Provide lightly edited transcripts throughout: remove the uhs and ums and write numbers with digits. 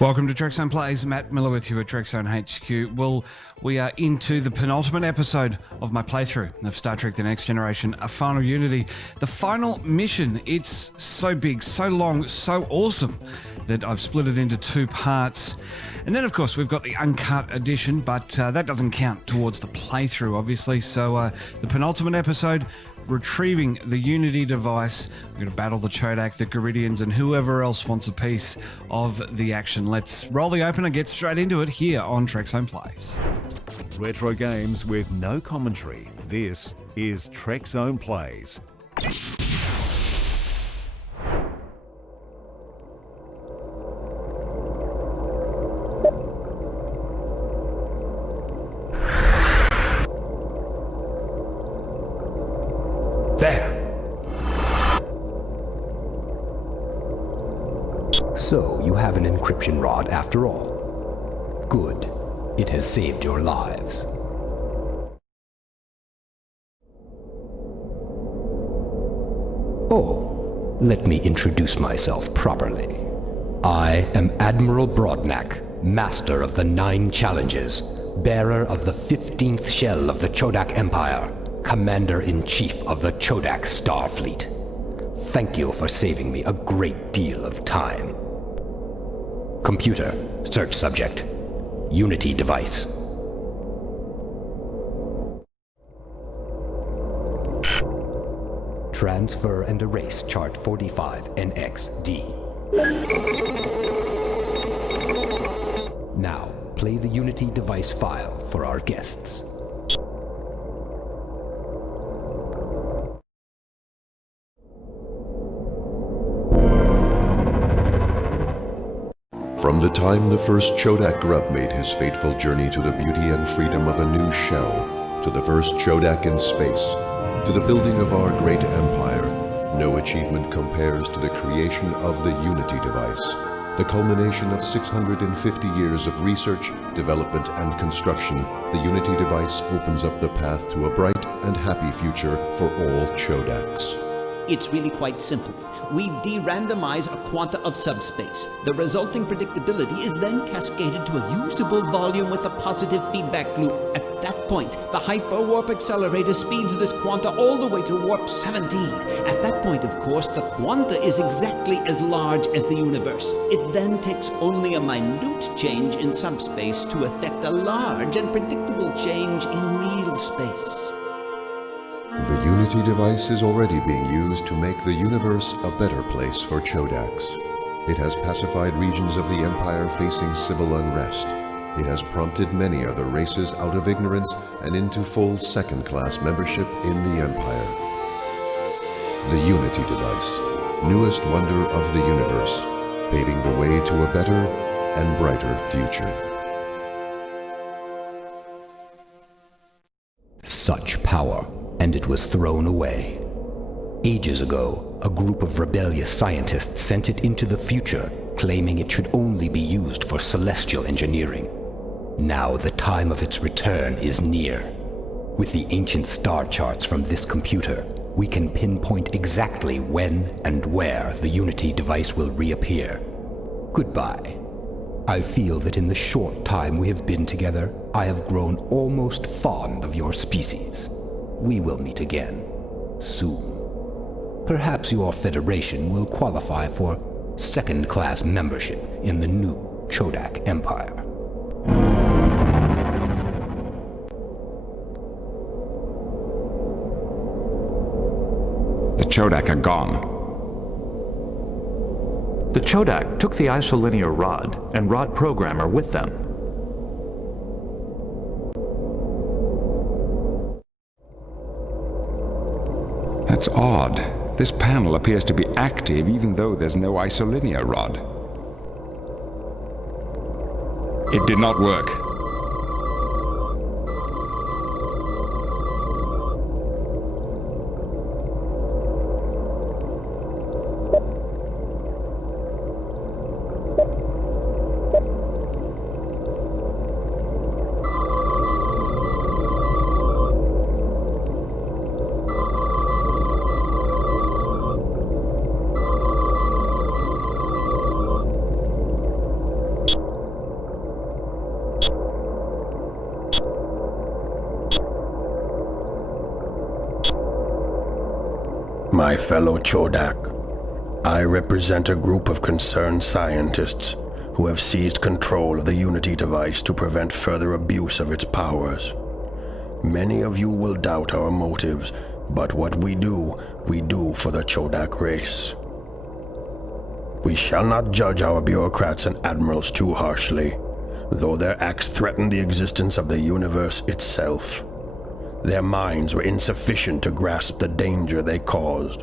Welcome to Trekzone Plays. Matt Miller with you at Trekzone HQ. Well, we are into the penultimate episode of my playthrough of Star Trek The Next Generation, A Final Unity. The final mission, it's so big, so long, so awesome that I've split it into two parts. And then, of course, we've got the uncut edition, but that doesn't count towards the playthrough, obviously. So the penultimate episode, retrieving the Unity device. We're going to battle the Chodak, the Garidians, and whoever else wants a piece of the action. Let's roll the opener, get straight into it here on Trekzone Plays. Retro games with no commentary. This is Trekzone Plays. So, you have an encryption rod after all. Good. It has saved your lives. Oh, let me introduce myself properly. I am Admiral Brodnack, Master of the 9 Challenges, bearer of the 15th shell of the Chodak Empire, Commander-in-Chief of the Chodak Starfleet. Thank you for saving me a great deal of time. Computer, search subject. Unity device. Transfer and erase chart 45NXD. Now, play the Unity device file for our guests. From the time the first Chodak grub made his fateful journey to the beauty and freedom of a new shell, to the first Chodak in space, to the building of our great empire, no achievement compares to the creation of the Unity device, the culmination of 650 years of research, development, and construction. The Unity device opens up the path to a bright and happy future for all Chodaks. It's really quite simple. We de-randomize a quanta of subspace. The resulting predictability is then cascaded to a usable volume with a positive feedback loop. At that point, the hyperwarp accelerator speeds this quanta all the way to warp 17. At that point, of course, the quanta is exactly as large as the universe. It then takes only a minute change in subspace to affect a large and predictable change in real space. The Unity device is already being used to make the universe a better place for Chodaks. It has pacified regions of the Empire facing civil unrest. It has prompted many other races out of ignorance and into full second-class membership in the Empire. The Unity device, newest wonder of the universe, paving the way to a better and brighter future. Such power. And it was thrown away. Ages ago, a group of rebellious scientists sent it into the future, claiming it should only be used for celestial engineering. Now the time of its return is near. With the ancient star charts from this computer, we can pinpoint exactly when and where the Unity device will reappear. Goodbye. I feel that in the short time we have been together, I have grown almost fond of your species. We will meet again, soon. Perhaps your Federation will qualify for second-class membership in the new Chodak Empire. The Chodak are gone. The Chodak took the isolinear rod and rod programmer with them. That's odd. This panel appears to be active even though there's no isolinear rod. It did not work. My fellow Chodak, I represent a group of concerned scientists who have seized control of the Unity device to prevent further abuse of its powers. Many of you will doubt our motives, but what we do for the Chodak race. We shall not judge our bureaucrats and admirals too harshly, though their acts threaten the existence of the universe itself. Their minds were insufficient to grasp the danger they caused.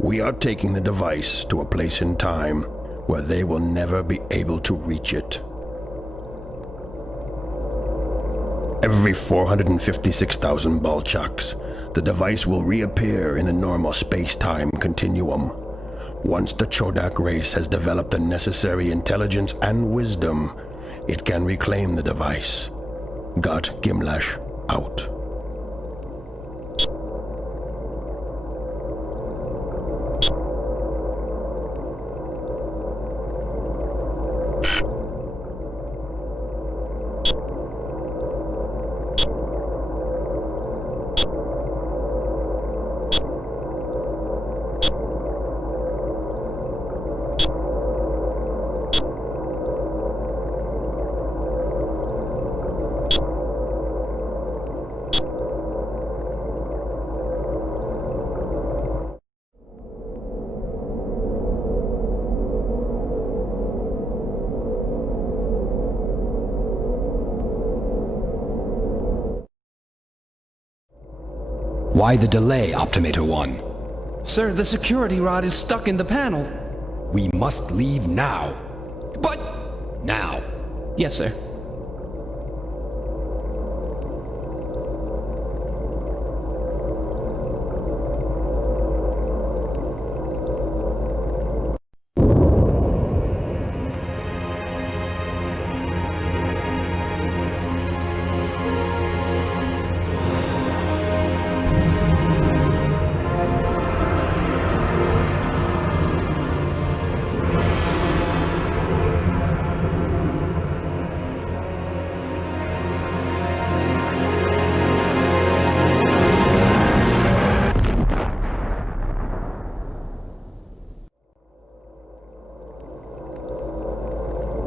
We are taking the device to a place in time where they will never be able to reach it. Every 456,000 Balchaks, the device will reappear in the normal space-time continuum. Once the Chodak race has developed the necessary intelligence and wisdom, it can reclaim the device. Got Gimlash out. Why the delay, Optimator 1? Sir, the security rod is stuck in the panel. We must leave now. But... Now. Yes, sir.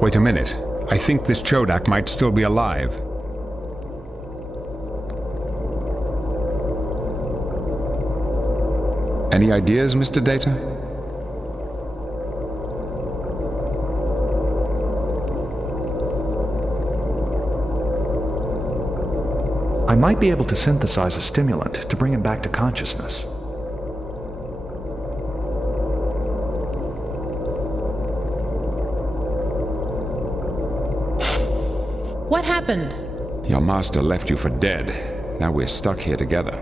Wait a minute. I think this Chodak might still be alive. Any ideas, Mr. Data? I might be able to synthesize a stimulant to bring him back to consciousness. What happened? Your master left you for dead. Now we're stuck here together.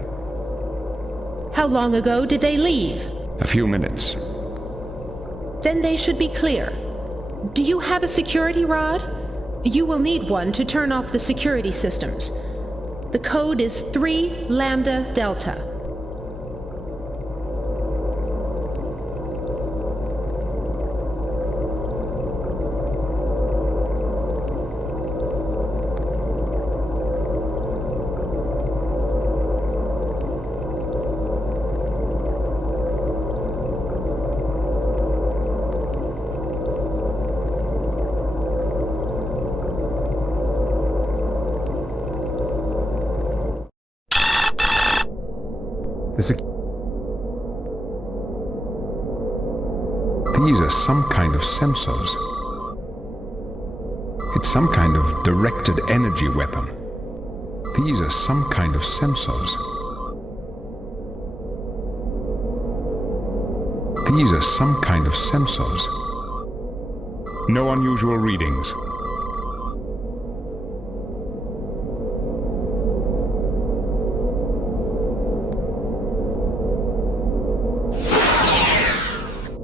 How long ago did they leave? A few minutes. Then they should be clear. Do you have a security rod? You will need one to turn off the security systems. The code is 3 Lambda Delta. These are some kind of sensors. It's some kind of directed energy weapon. These are some kind of sensors. These are some kind of sensors. No unusual readings.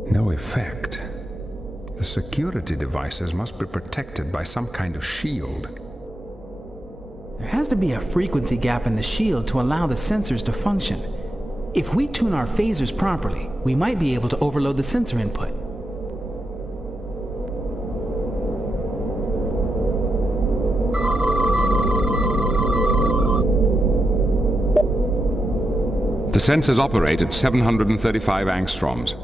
No effect. The security devices must be protected by some kind of shield. There has to be a frequency gap in the shield to allow the sensors to function. If we tune our phasers properly, we might be able to overload the sensor input. The sensors operate at 735 angstroms.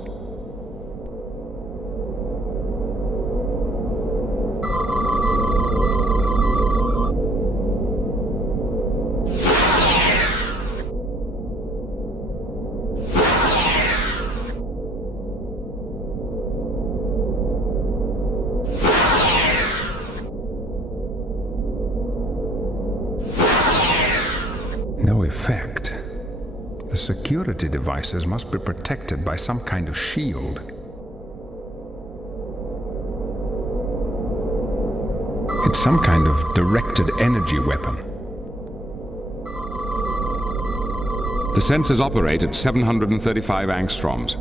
No effect. The security devices must be protected by some kind of shield. It's some kind of directed energy weapon. The sensors operate at 735 angstroms.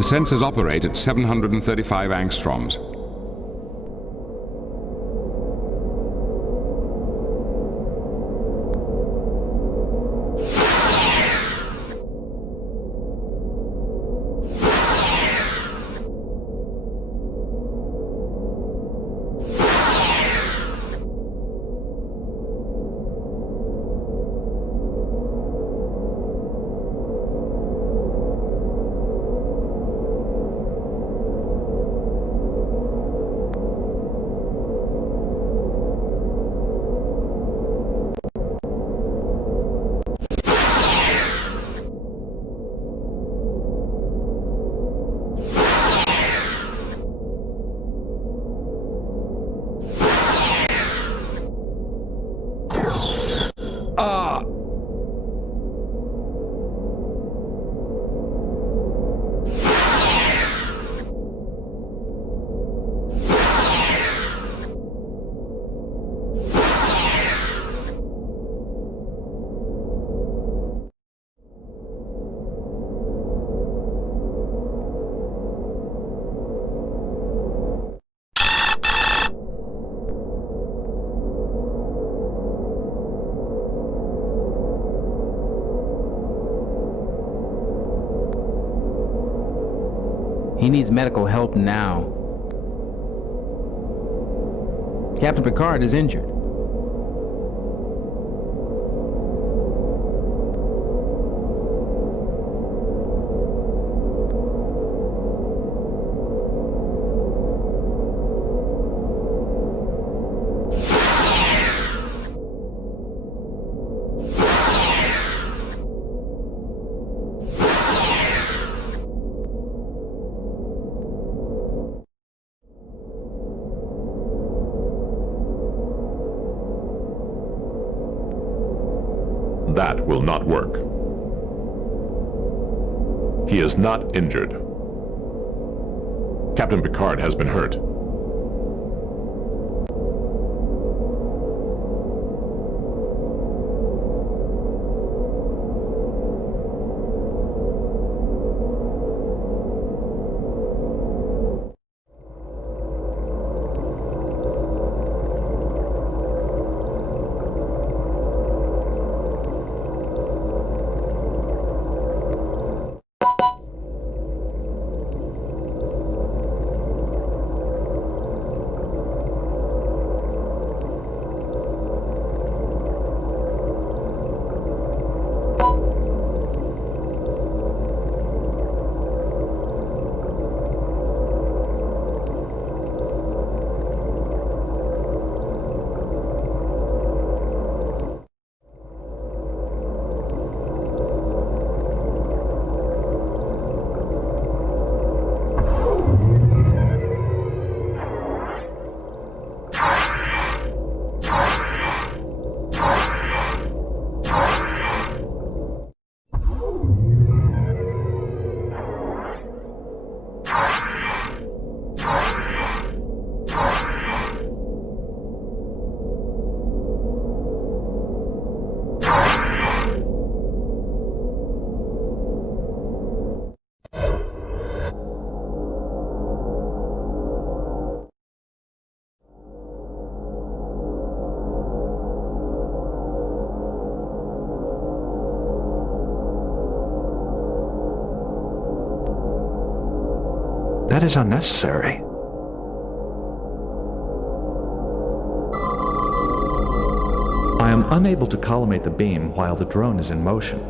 The sensors operate at 735 angstroms. He needs medical help now. Captain Picard is injured. That will not work. He is not injured. Captain Picard has been hurt. That is unnecessary. I am unable to collimate the beam while the drone is in motion.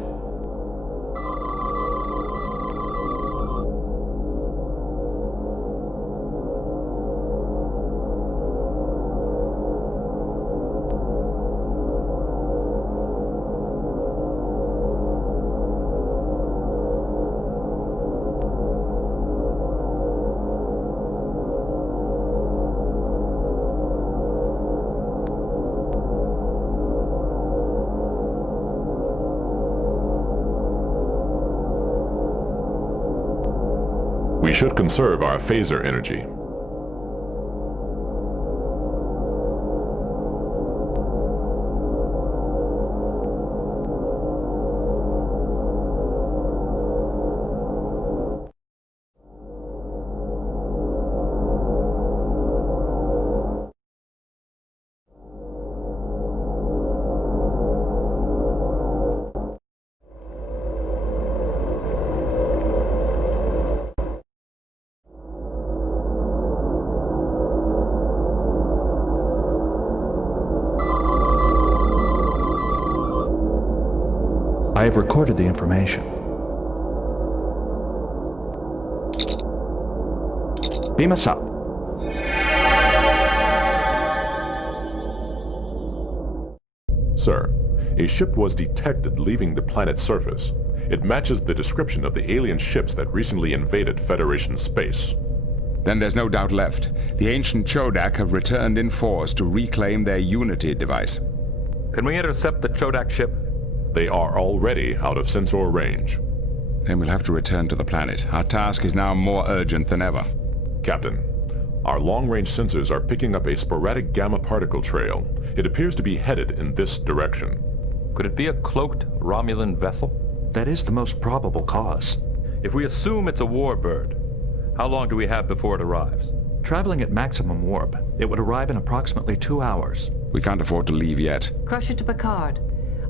We should conserve our phaser energy. I have recorded the information. Beam us up. Sir, a ship was detected leaving the planet's surface. It matches the description of the alien ships that recently invaded Federation space. Then there's no doubt left. The ancient Chodak have returned in force to reclaim their Unity device. Can we intercept the Chodak ship? They are already out of sensor range. Then we'll have to return to the planet. Our task is now more urgent than ever. Captain, our long-range sensors are picking up a sporadic gamma particle trail. It appears to be headed in this direction. Could it be a cloaked Romulan vessel? That is the most probable cause. If we assume it's a warbird, how long do we have before it arrives? Traveling at maximum warp, it would arrive in approximately 2 hours. We can't afford to leave yet. Crusher to Picard.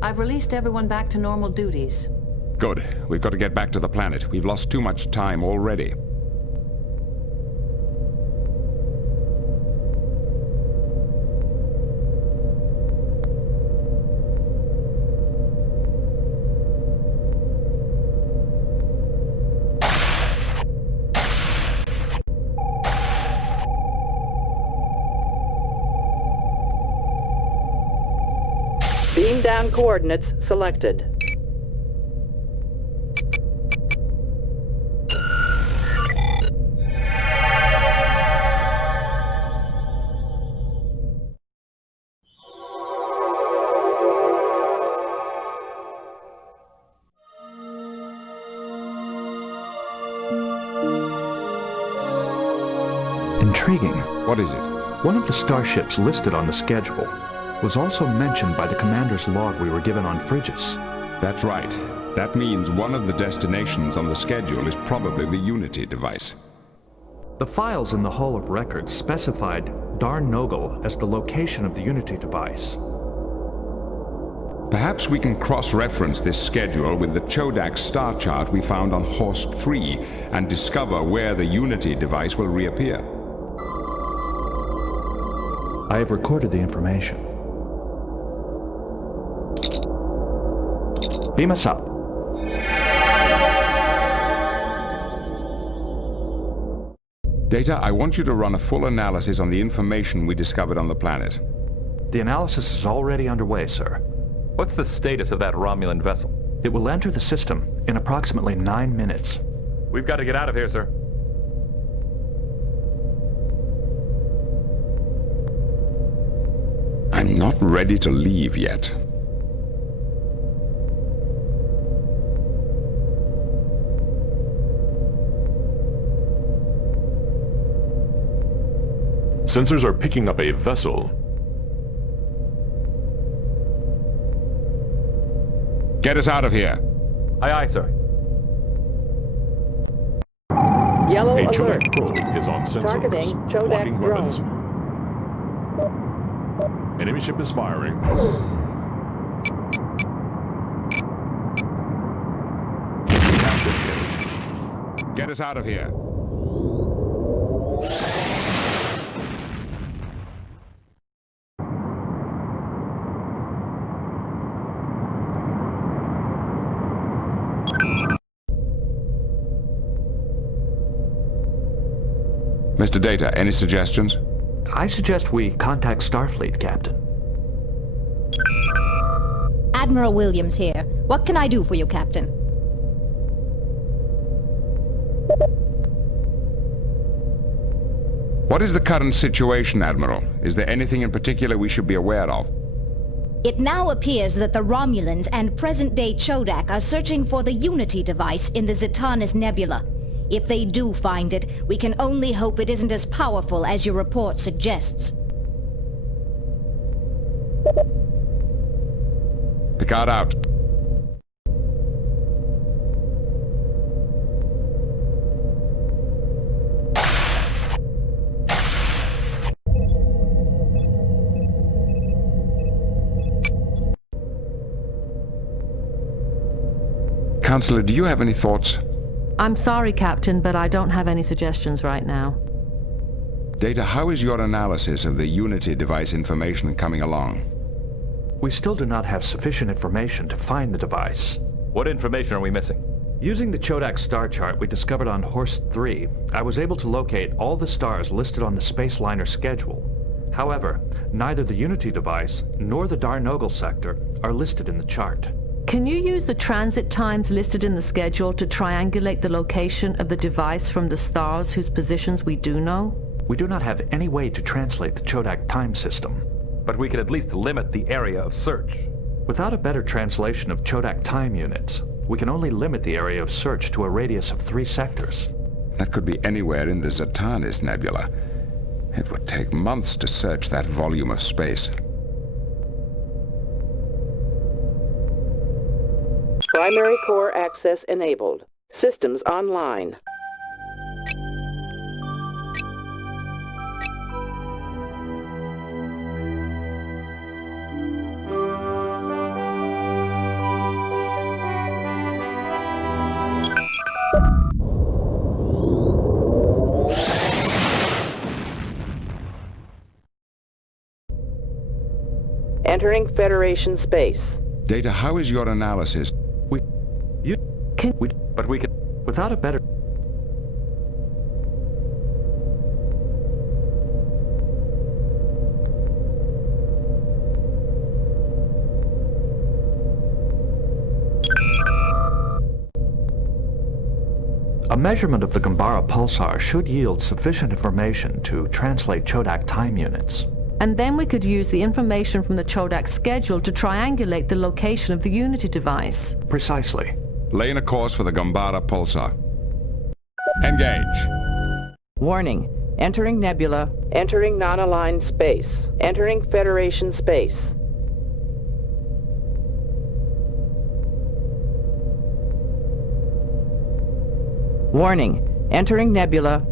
I've released everyone back to normal duties. Good. We've got to get back to the planet. We've lost too much time already. Beam down coordinates selected. Intriguing. What is it? One of the starships listed on the schedule was also mentioned by the commander's log we were given on Phrygia. That's right. That means one of the destinations on the schedule is probably the Unity device. The files in the Hall of Records specified Dar-Nogel as the location of the Unity device. Perhaps we can cross-reference this schedule with the Chodak star chart we found on Horst 3 and discover where the Unity device will reappear. I have recorded the information. Beam us up. Data, I want you to run a full analysis on the information we discovered on the planet. The analysis is already underway, sir. What's the status of that Romulan vessel? It will enter the system in approximately 9 minutes. We've got to get out of here, sir. I'm not ready to leave yet. Sensors are picking up a vessel. Get us out of here. Aye, aye, sir. Yellow A alert. Chodak probe is on sensors. Targeting Chodak Blocking drone. weapons. Enemy ship is firing. Get us out of here. Mr. Data, any suggestions? I suggest we contact Starfleet, Captain. Admiral Williams here. What can I do for you, Captain? What is the current situation, Admiral? Is there anything in particular we should be aware of? It now appears that the Romulans and present-day Chodak are searching for the Unity device in the Zetanis Nebula. If they do find it, we can only hope it isn't as powerful as your report suggests. Picard out. Counselor, do you have any thoughts? I'm sorry, Captain, but I don't have any suggestions right now. Data, how is your analysis of the Unity device information coming along? We still do not have sufficient information to find the device. What information are we missing? Using the Chodak star chart we discovered on Horst 3, I was able to locate all the stars listed on the Spaceliner schedule. However, neither the Unity device nor the Darnogel sector are listed in the chart. Can you use the transit times listed in the schedule to triangulate the location of the device from the stars whose positions we do know? We do not have any way to translate the Chodak time system. But we could at least limit the area of search. Without a better translation of Chodak time units, we can only limit the area of search to a radius of 3 sectors. That could be anywhere in the Zetanis Nebula. It would take months to search that volume of space. Primary core access enabled. Systems online. Entering Federation space. Data, how is your analysis? But we can, without a better... A measurement of the Gambara pulsar should yield sufficient information to translate Chodak time units. And then we could use the information from the Chodak schedule to triangulate the location of the Unity device. Precisely. Laying a course for the Gambara pulsar. Engage. Warning. Entering nebula. Entering non-aligned space. Entering Federation space. Warning. Entering nebula.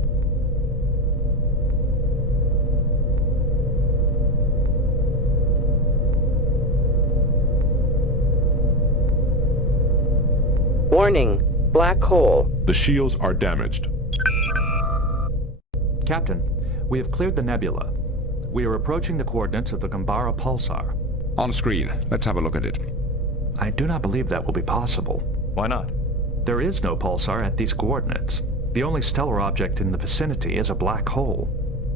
Warning. Black hole. The shields are damaged. Captain, we have cleared the nebula. We are approaching the coordinates of the Gambara pulsar. On screen. Let's have a look at it. I do not believe that will be possible. Why not? There is no pulsar at these coordinates. The only stellar object in the vicinity is a black hole.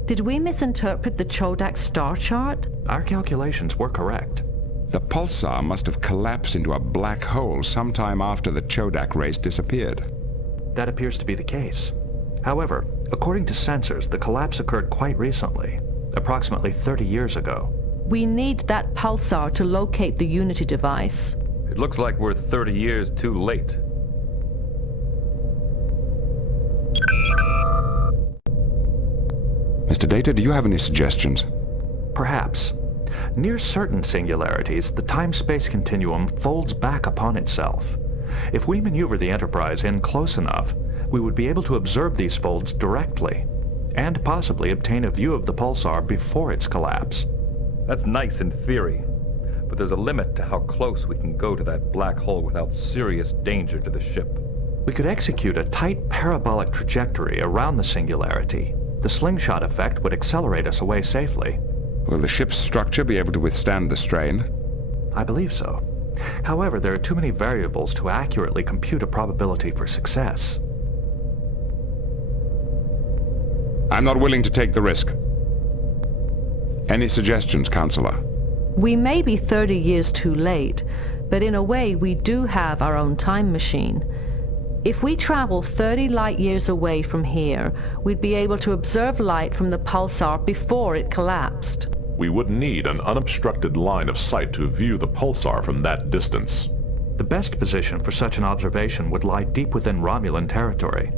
Did we misinterpret the Chodak star chart? Our calculations were correct. The pulsar must have collapsed into a black hole sometime after the Chodak race disappeared. That appears to be the case. However, according to sensors, the collapse occurred quite recently, approximately 30 years ago. We need that pulsar to locate the Unity device. It looks like we're 30 years too late. Mr. Data, do you have any suggestions? Perhaps. Near certain singularities, the time-space continuum folds back upon itself. If we maneuver the Enterprise in close enough, we would be able to observe these folds directly, and possibly obtain a view of the pulsar before its collapse. That's nice in theory, but there's a limit to how close we can go to that black hole without serious danger to the ship. We could execute a tight parabolic trajectory around the singularity, The slingshot effect would accelerate us away safely. Will the ship's structure be able to withstand the strain? I believe so. However, there are too many variables to accurately compute a probability for success. I'm not willing to take the risk. Any suggestions, Counselor? We may be 30 years too late, but in a way we do have our own time machine. If we travel 30 light years away from here, we'd be able to observe light from the pulsar before it collapsed. We would need an unobstructed line of sight to view the pulsar from that distance. The best position for such an observation would lie deep within Romulan territory.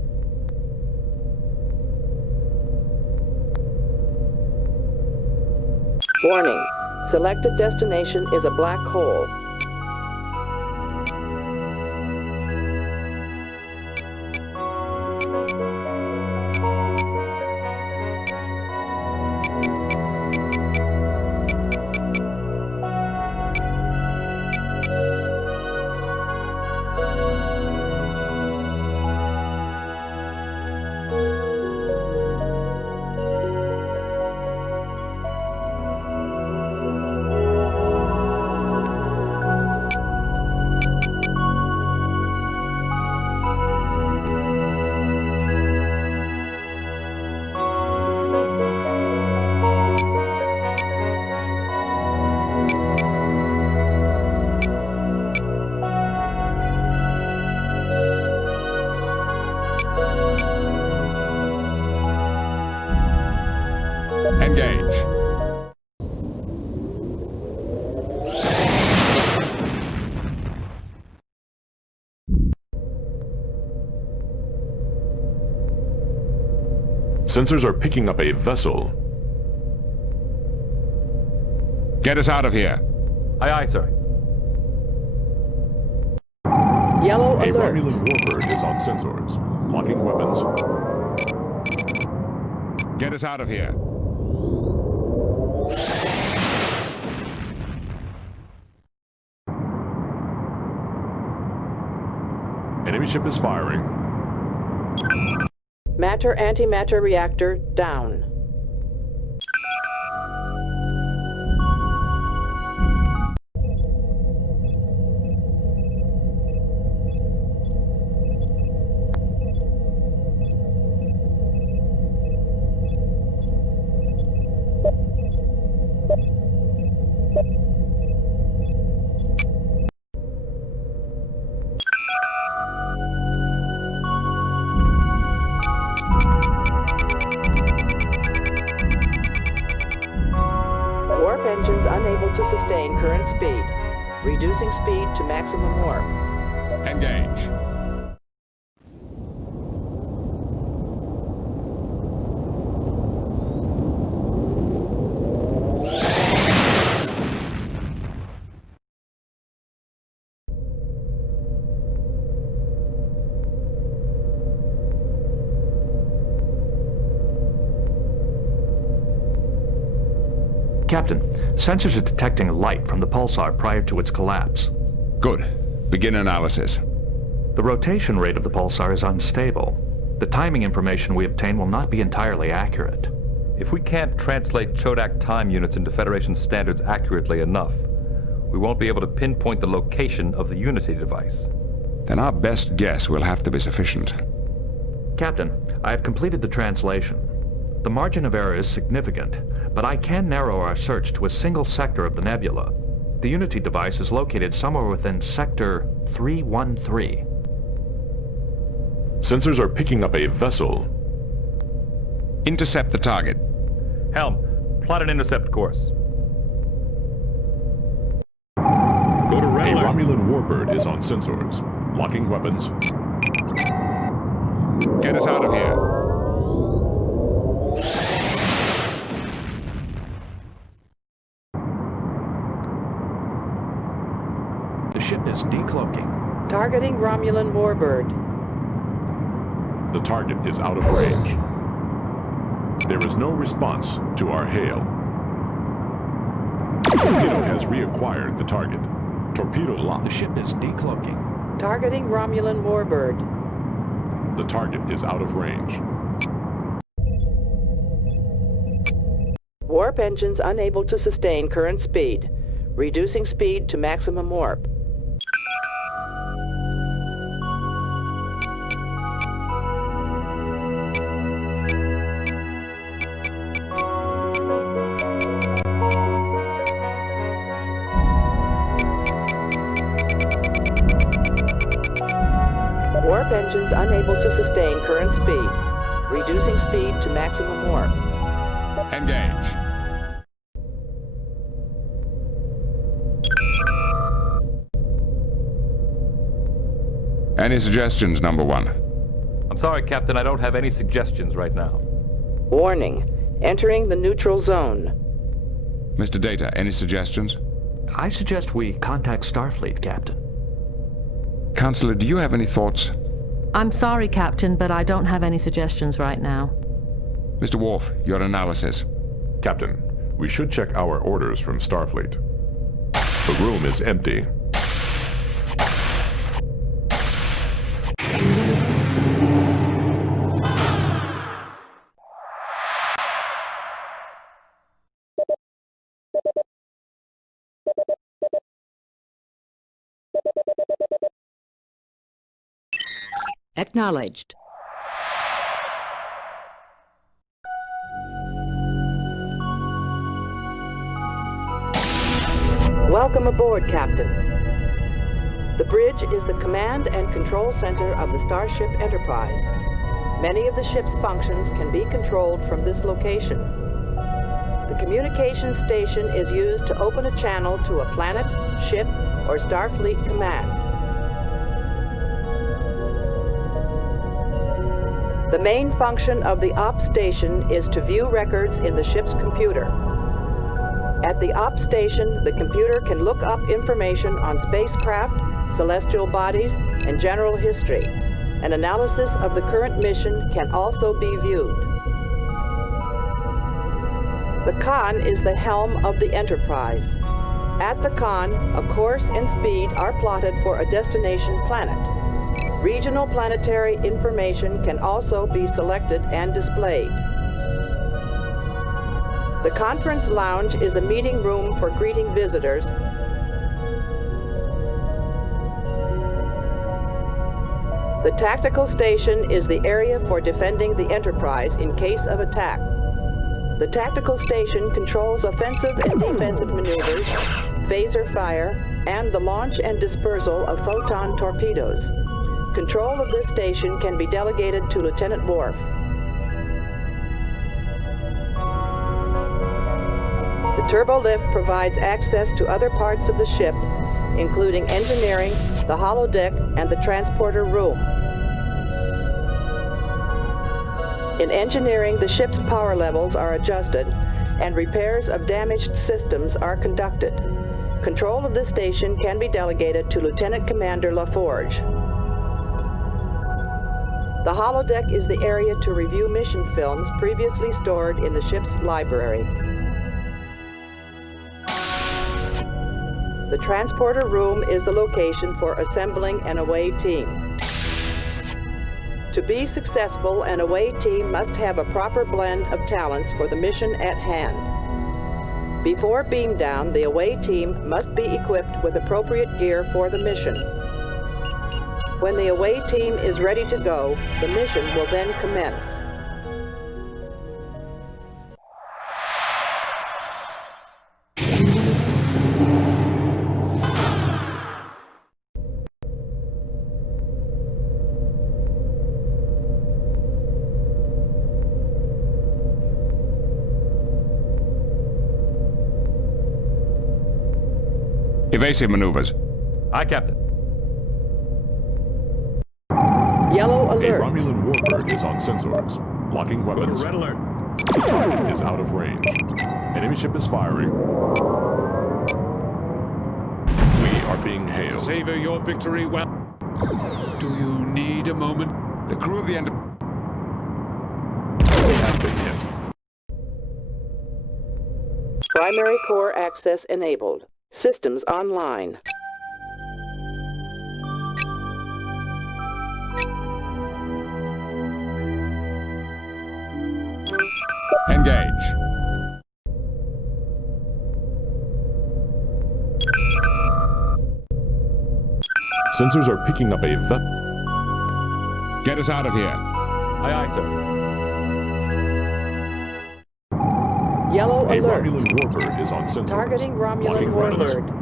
Warning. Selected destination is a black hole. Engage. Sensors are picking up a vessel. Get us out of here. Aye, aye, sir. Yellow A alert. Romulan warbird is on sensors. Locking weapons. Get us out of here. Enemy ship is firing. Matter-antimatter reactor down. Warp engines unable to sustain current speed. Reducing speed to maximum warp. Engage. Captain, sensors are detecting light from the pulsar prior to its collapse. Good. Begin analysis. The rotation rate of the pulsar is unstable. The timing information we obtain will not be entirely accurate. If we can't translate Chodak time units into Federation standards accurately enough, we won't be able to pinpoint the location of the Unity device. Then our best guess will have to be sufficient. Captain, I have completed the translation. The margin of error is significant, but I can narrow our search to a single sector of the nebula. The Unity device is located somewhere within Sector 313. Sensors are picking up a vessel. Intercept the target. Helm, plot an intercept course. Go to red A alert. Romulan warbird is on sensors. Locking weapons. Get us out of here. The ship is decloaking. Targeting Romulan warbird. The target is out of range. There is no response to our hail. Torpedo has reacquired the target. Torpedo locked. The ship is decloaking. Targeting Romulan warbird. The target is out of range. Warp engines unable to sustain current speed. Reducing speed to maximum warp. Warp engines unable to sustain current speed. Reducing speed to maximum warp. Engage. Any suggestions, number one? I'm sorry, Captain, I don't have any suggestions right now. Warning. Entering the neutral zone. Mr. Data, any suggestions? I suggest we contact Starfleet, Captain. Counselor, do you have any thoughts? I'm sorry, Captain, but I don't have any suggestions right now. Mr. Worf, your analysis. Captain, we should check our orders from Starfleet. The room is empty. Acknowledged. Welcome aboard, Captain. The bridge is the command and control center of the Starship Enterprise. Many of the ship's functions can be controlled from this location. The communications station is used to open a channel to a planet, ship, or Starfleet command. The main function of the ops station is to view records in the ship's computer. At the ops station, the computer can look up information on spacecraft, celestial bodies, and general history. An analysis of the current mission can also be viewed. The con is the helm of the Enterprise. At the con, a course and speed are plotted for a destination planet. Regional planetary information can also be selected and displayed. The conference lounge is a meeting room for greeting visitors. The tactical station is the area for defending the Enterprise in case of attack. The tactical station controls offensive and defensive maneuvers, phaser fire, and the launch and dispersal of photon torpedoes. Control of this station can be delegated to Lieutenant Worf. The turbolift provides access to other parts of the ship, including engineering, the holodeck, and the transporter room. In engineering, the ship's power levels are adjusted, and repairs of damaged systems are conducted. Control of this station can be delegated to Lieutenant Commander LaForge. The holodeck is the area to review mission films previously stored in the ship's library. The transporter room is the location for assembling an away team. To be successful, an away team must have a proper blend of talents for the mission at hand. Before beam down, the away team must be equipped with appropriate gear for the mission. When the away team is ready to go, the mission will then commence. Evasive maneuvers. Aye, Captain. Yellow alert. A Romulan warbird is on sensors. Locking weapons. Red alert. The target is out of range. Enemy ship is firing. We are being hailed. Savor your victory well. Do you need a moment? The crew of the Enterprise Have been hit. Primary core access enabled. Systems online. engage. Sensors are picking up a Get us out of here. Aye, aye, sir. Yellow A alert. Romulan warbird is on sensors. Targeting Romulan Locking runners. warbird.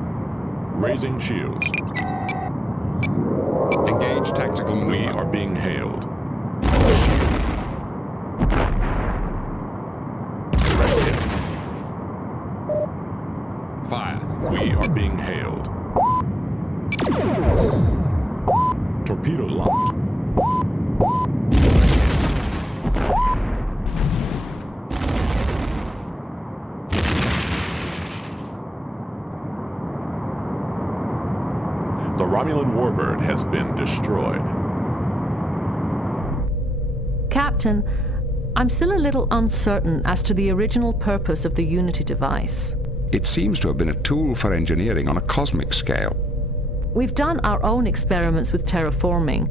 Raising shields. Engage tactical maneuver. We are being hailed. Direct hit. Fire. We are being hailed. Torpedo locked. The Romulan warbird has been destroyed. Captain, I'm still a little uncertain as to the original purpose of the Unity device. It seems to have been a tool for engineering on a cosmic scale. We've done our own experiments with terraforming,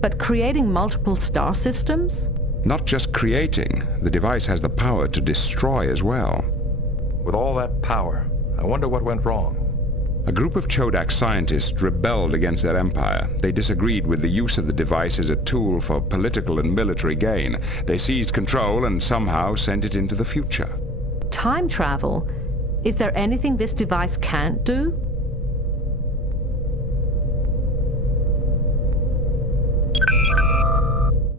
but creating multiple star systems? Not just creating, the device has the power to destroy as well. With all that power, I wonder what went wrong. A group of Chodak scientists rebelled against their empire. They disagreed with the use of the device as a tool for political and military gain. They seized control and somehow sent it into the future. Time travel? Is there anything this device can't do?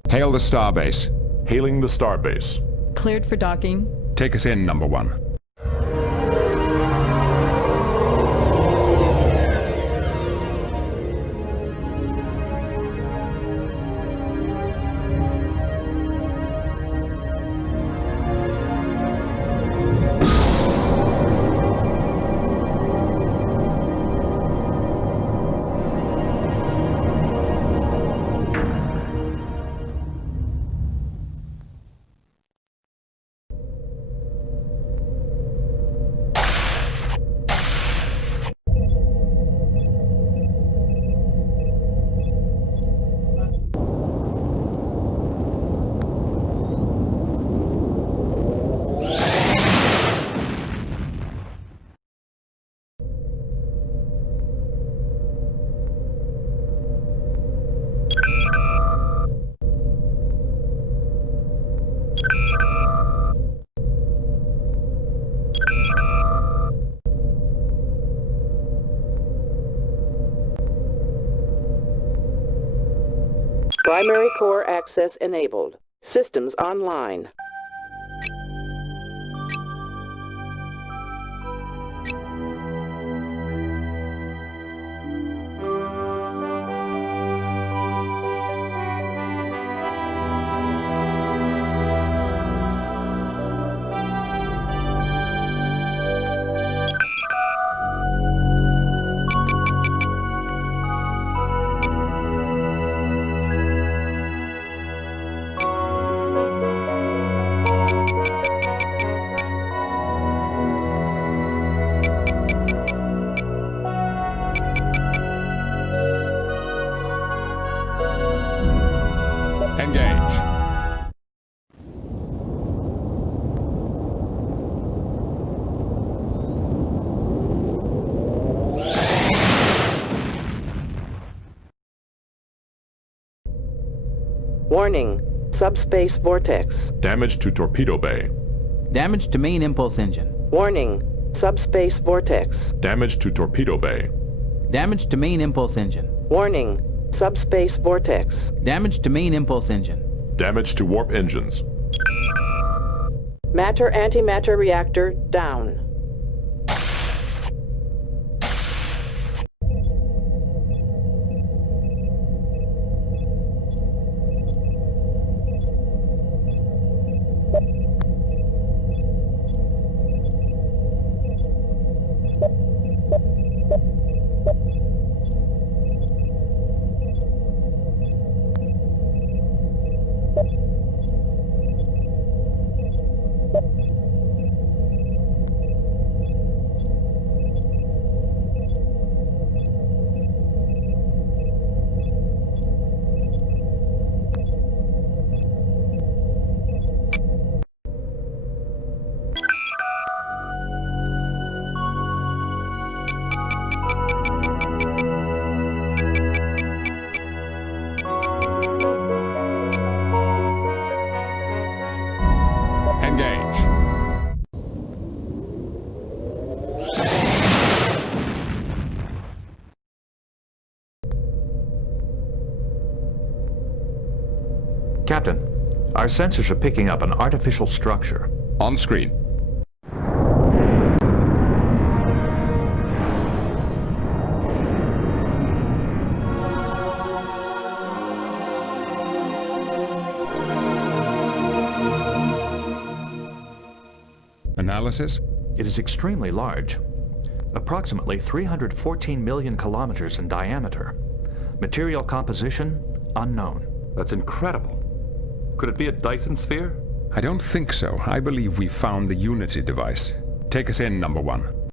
Hail the starbase. Hailing the starbase. Cleared for docking. Take us in, number one. Primary core access enabled. Systems online. Warning. Subspace vortex. Damage to torpedo bay. Damage to main impulse engine. Warning. Subspace vortex. Damage to torpedo bay. Damage to main impulse engine. Warning. Subspace vortex. Damage to main impulse engine. Damage to warp engines. Matter-antimatter reactor down. Our sensors are picking up an artificial structure. On screen. Analysis? It is extremely large. Approximately 314 million kilometers in diameter. Material composition, unknown. That's incredible. Could it be a Dyson sphere? I don't think so. I believe we found the Unity device. Take us in, number one.